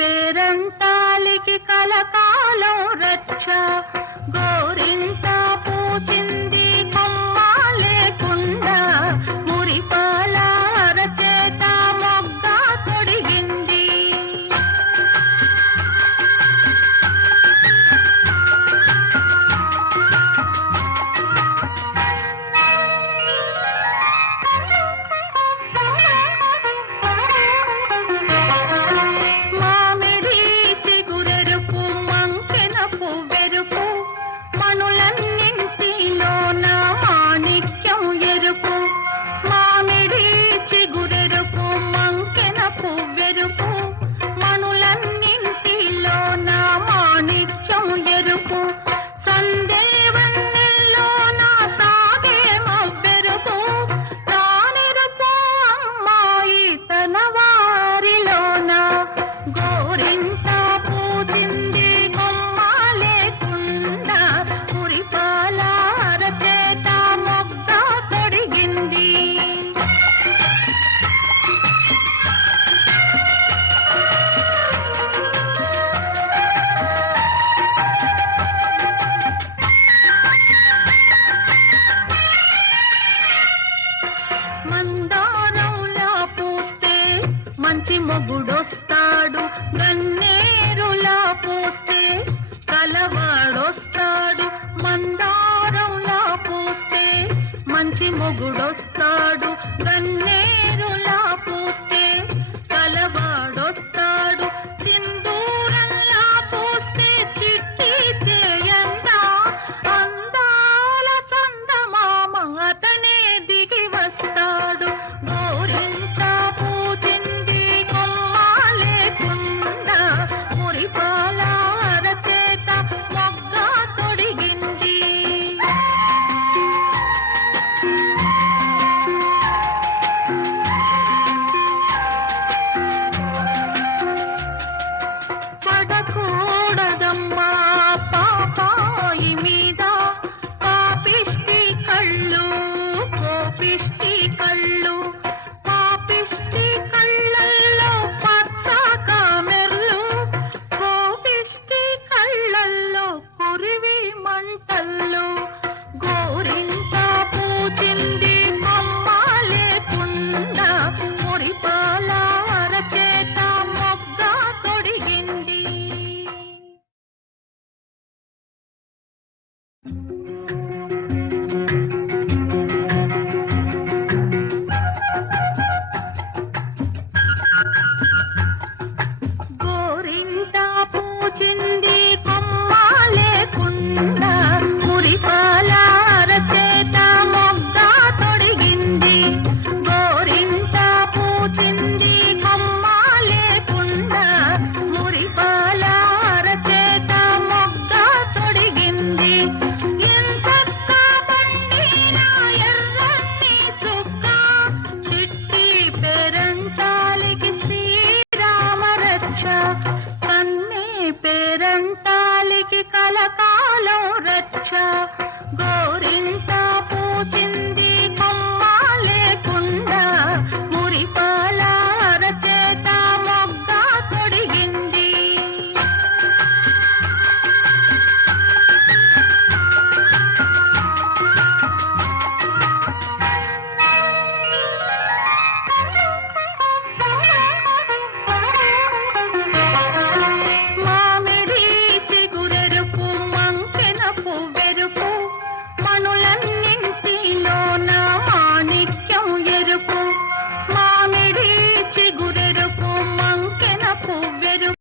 పేరంటాలికి కలకాలం రక్ష గోరింట పూచింది కొమ్మ లేకుండా మురిపాల అరచేత మొగ్గ తొడిగింది. మంచి మొగుడొస్తాడు, గన్నేరులా పోస్తే కలవాడొస్తాడు. మందారంలా పోస్తే మంచి మొగుడొస్తాడు, గన్నేరులా పోస్తే కలవాడొస్తాడు. సింధూరంలా పోస్తే చిట్టి చేయండా అందాల చందమామ అతనే దిగి వస్తాడు. గోరింట పడకూడదమ్మా పాపాయి మీద పాపిష్టి కళ్ళు, కోపిష్టి కళ్ళు. పాపిష్టి కళ్ళల్లో పచ్చ కామెర్లు, కోపిష్టి కళ్ళల్లో కురివి మంటల్లో. గోరింట పూచింది కొమ్మ లేకుండా మురిపాల అరచేత మొగ్గ తొడిగింది. గోరింట పూచింది కొమ్మ లేకుండా మురిపాల అరచేత మొగ్గ తొడిగింది. గోరింట పూచింది కొమ్మ లేకుండా మురిపాల అరచేత మొగ్గ తొడిగింది. ఎంతక్క పండిన ఎర్రని చుక్క చిట్టి పేరంటాలికి శ్రీరామ రక్ష. కన్నే పేరంటాలికి కలకాలం రక్ష గోరింట